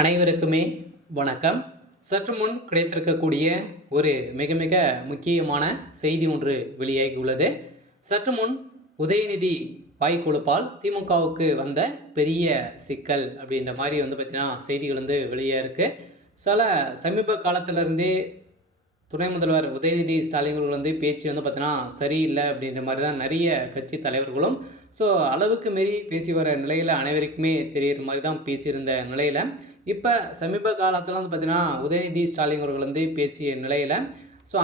அனைவருக்குமே வணக்கம். சற்று முன் கிடைத்திருக்கக்கூடிய ஒரு மிக மிக முக்கியமான செய்தி ஒன்று வெளியாகி உள்ளது. சற்று முன் உதயநிதி வாய்க்கொழுப்பால் திமுகவுக்கு வந்த பெரிய சிக்கல் அப்படின்ற மாதிரி பார்த்திங்கன்னா செய்திகள் வெளியாக இருக்குது. சில சமீப காலத்திலிருந்தே துணை முதல்வர் உதயநிதி ஸ்டாலின் அவர்கள் பேச்சு பார்த்தீங்கன்னா சரியில்லை அப்படின்ற மாதிரி தான் நிறைய கட்சி தலைவர்களும் அளவுக்கு மீறி பேசி வர நிலையில் அனைவருக்குமே தெரிகிற மாதிரி தான் பேசியிருந்த நிலையில் இப்போ சமீப காலத்தில் பார்த்தீங்கன்னா உதயநிதி ஸ்டாலின் அவர்கள் பேசிய நிலையில்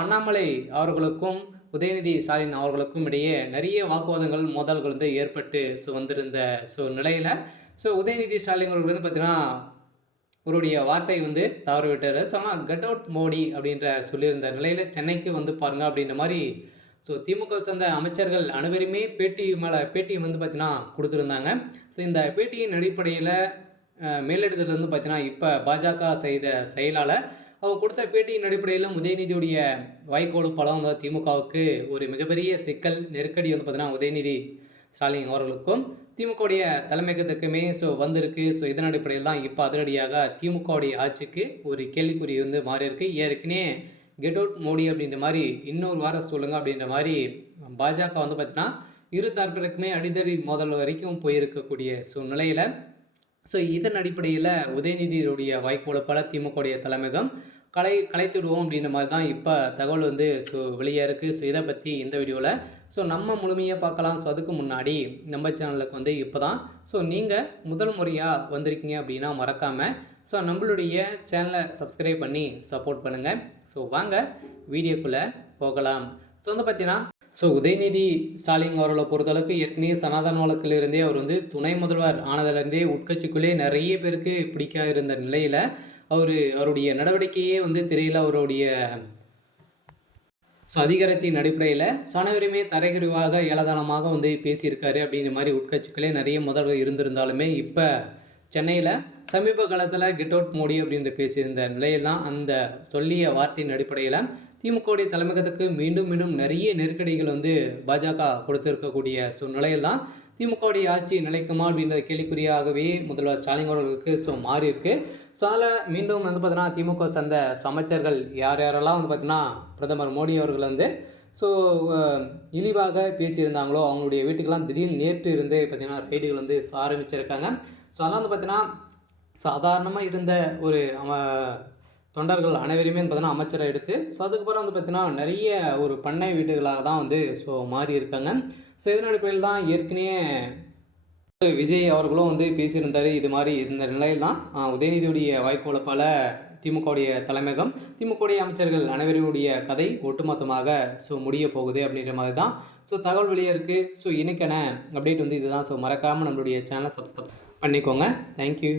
அண்ணாமலை அவர்களுக்கும் உதயநிதி ஸ்டாலின் அவர்களுக்கும் இடையே நிறைய வாக்குவாதங்கள் மோதல்கள் ஏற்பட்டு வந்திருந்த நிலையில் உதயநிதி ஸ்டாலின் அவர்கள் பார்த்தீங்கன்னா அவருடைய வார்த்தை தவறு விட்டார். ஆனால் கெட் அவுட் மோடி அப்படின்ற சொல்லியிருந்த நிலையில் சென்னைக்கு பாருங்கள் அப்படின்ற மாதிரி திமுக சேர்ந்த அமைச்சர்கள் அனைவருமே பேட்டி மேலே பேட்டி பார்த்தீங்கன்னா கொடுத்துருந்தாங்க. இந்த பேட்டியின் அடிப்படையில் மேலிடத்தில் பார்த்தீங்கன்னா இப்போ பாஜக செய்த செயலால் அவங்க கொடுத்த பேட்டியின் அடிப்படையிலும் உதயநிதியுடைய வாய்க்கோல் பலம் திமுகவுக்கு ஒரு மிகப்பெரிய சிக்கல் நெருக்கடி பார்த்தீங்கன்னா உதயநிதி ஸ்டாலின் அவர்களுக்கும் திமுகவுடைய தலைமையகத்துக்குமே வந்திருக்கு. இதன் அடிப்படையில் தான் இப்போ அதிரடியாக திமுகவுடைய ஆட்சிக்கு ஒரு கேள்விக்குறி மாறி இருக்கு. ஏற்கனவே கெட் அவுட் மோடி அப்படின்ற மாதிரி இன்னொரு வாரம் சொல்லுங்கள் அப்படின்ற மாதிரி பாஜக பார்த்தீங்கன்னா இரு தரப்பிற்குமே அடிதடி மோதல் வரைக்கும் போயிருக்கக்கூடிய நிலையில் இதன் அடிப்படையில் உதயநிதியுடைய வாய்ப்புகளை பல திமுகவுடைய தலைமையகம் கலைத்துடுவோம் அப்படின்ற மாதிரி தான் இப்போ தகவல் வெளியாக இருக்குது. இதை பற்றி இந்த வீடியோவில் நம்ம முழுமையாக பார்க்கலாம். அதுக்கு முன்னாடி நம்ம சேனலுக்கு இப்போ தான் நீங்கள் முதல் முறையாக வந்திருக்கீங்க அப்படின்னா மறக்காமல் நம்மளுடைய சேனலை சப்ஸ்கிரைப் பண்ணி சப்போர்ட் பண்ணுங்கள். வாங்க வீடியோக்குள்ளே போகலாம். பார்த்தீங்கன்னா உதயநிதி ஸ்டாலின் அவர்களை பொறுத்தளவுக்கு ஏற்கனவே சனாதன வழக்கிலிருந்தே அவர் துணை முதல்வர் ஆனதிலிருந்தே உட்கட்சிக்குள்ளே நிறைய பேருக்கு பிடிக்காத இருந்த நிலையில் அவருடைய நடவடிக்கையே தெரியல. அவருடைய அதிகாரத்தின் அடிப்படையில் அனைவருமே தரைக்குறைவாக ஏளதானமாக பேசியிருக்காரு அப்படிங்கிற மாதிரி உட்கட்சிகளே நிறைய முதல்வர் இருந்திருந்தாலுமே இப்போ சென்னையில் சமீப காலத்தில் கெட் அவுட் மோடி அப்படின்ற பேசியிருந்த நிலையில் தான் அந்த சொல்லிய வார்த்தையின் அடிப்படையில் திமுகவுடைய தலைமையகத்துக்கு மீண்டும் மீண்டும் நிறைய நெருக்கடிகள் பாஜக கொடுத்துருக்கக்கூடிய நிலையில் தான் திமுகவுடைய ஆட்சி நிலைக்குமா அப்படின்ற கேள்விக்குறியாகவே முதல்வர் ஸ்டாலின் அவர்களுக்கு மாறி இருக்கு. அதில் மீண்டும் பார்த்தீங்கன்னா திமுக சேர்ந்த அமைச்சர்கள் யாரெல்லாம் பார்த்தீங்கன்னா பிரதமர் மோடி அவர்கள் இழிவாக பேசியிருந்தாங்களோ அவங்களுடைய வீட்டுக்கெல்லாம் திடீர்னு நேற்று இருந்து பார்த்தீங்கன்னா ரைடுகள் ஆரம்பிச்சிருக்காங்க. அதெல்லாம் பார்த்தீங்கன்னா சாதாரணமாக இருந்த ஒரு தொண்டர்கள் அனைவருமே பார்த்தீங்கன்னா அமைச்சரை எடுத்து அதுக்கப்புறம் பார்த்தீங்கன்னா நிறைய ஒரு பண்ணை வீடுகளாக தான் மாறி இருக்காங்க. இதன் அடிப்படையில் தான் ஏற்கனவே விஜய் அவர்களும் பேசியிருந்தார். இது மாதிரி இந்த நிலையில் தான் உதயநிதியுடைய வாய்ப்புகளை பல திமுகவுடைய தலைமையகம் திமுகவுடைய அமைச்சர்கள் அனைவருடைய கதை ஒட்டுமொத்தமாக முடிய போகுது அப்படின்ற மாதிரி தான் தகவல் வெளியே இருக்குது. இன்றைக்கான அப்டேட் இதுதான். மறக்காமல் நம்மளுடைய சேனலை சப்ஸ்கிரைப் பண்ணிக்கோங்க. தேங்க்யூ.